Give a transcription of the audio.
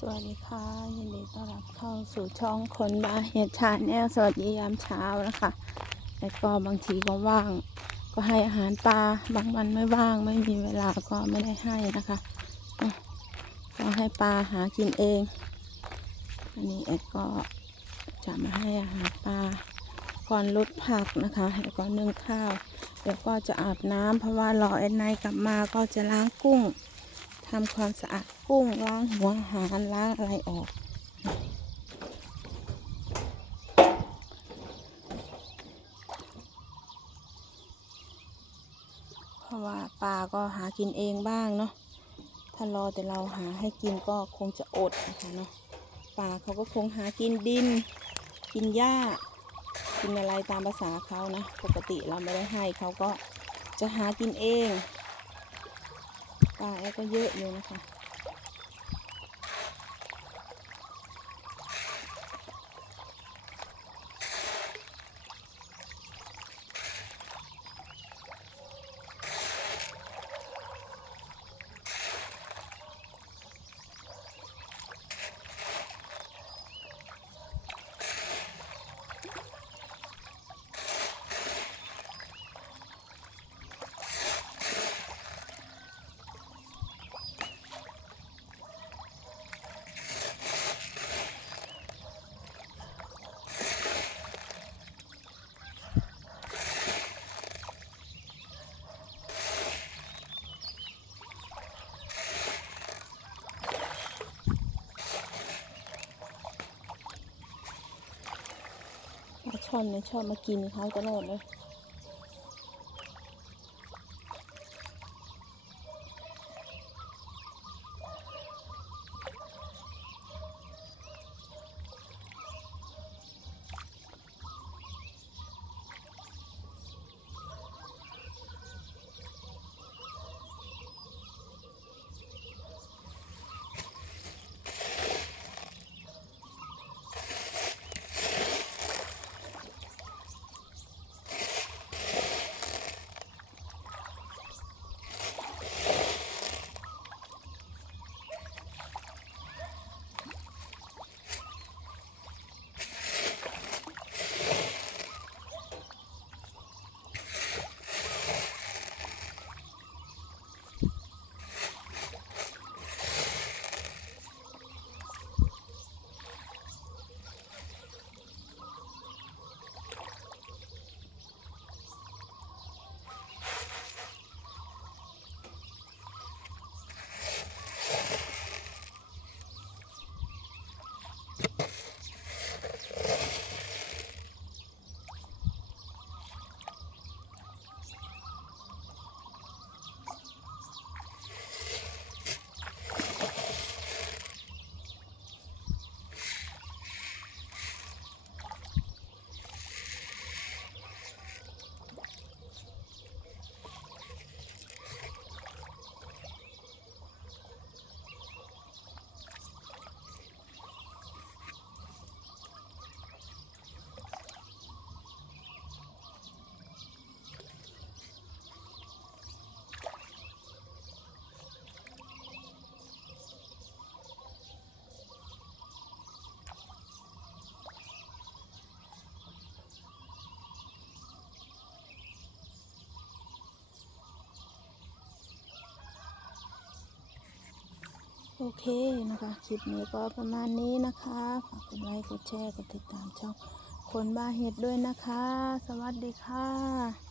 สวัสดีค่ะ ยินดีต้อนรับเข้าสู่ช่องคนบาเฮดชาแนลสวัสดียามเช้านะคะแล้วก็บางทีก็ว่าง ก็ให้อาหารปลาบางวันไม่ว่างไม่มีเวลาก็ไม่ได้ให้นะคะก็ให้ปลาหากินเอง อันนี้แอดก็จะมาให้อาหารปลาก่อนลดผักนะคะแล้วก็นึ่งข้าวเดี๋ยวก็จะอาบน้ำเพราะว่ารอแอดไนท์กลับมาก็จะล้างกุ้งทำความสะอาด กุ้งล้างหัวอาหารล้างอะไรออกเพราะว่าปลาก็หากินเองบ้างเนาะถ้ารอแต่เราหาให้กินก็คงจะอดนะคะเนาะปลาเขาก็คงหากินดิน กินหญ้า กินอะไรตามภาษาเขานะ ปกติเราไม่ได้ให้เขาก็จะหากินเองปลาแอก็เยอะเลยนะคะ ช่อนเนี่ยชอบมากินเขาตลอดเลย โอเคนะคะ คลิปนี้ก็ประมาณนี้นะคะฝากกดไลค์กดแชร์กดติดตามช่องคนบ้าเห็ดด้วยนะคะ สวัสดีค่ะ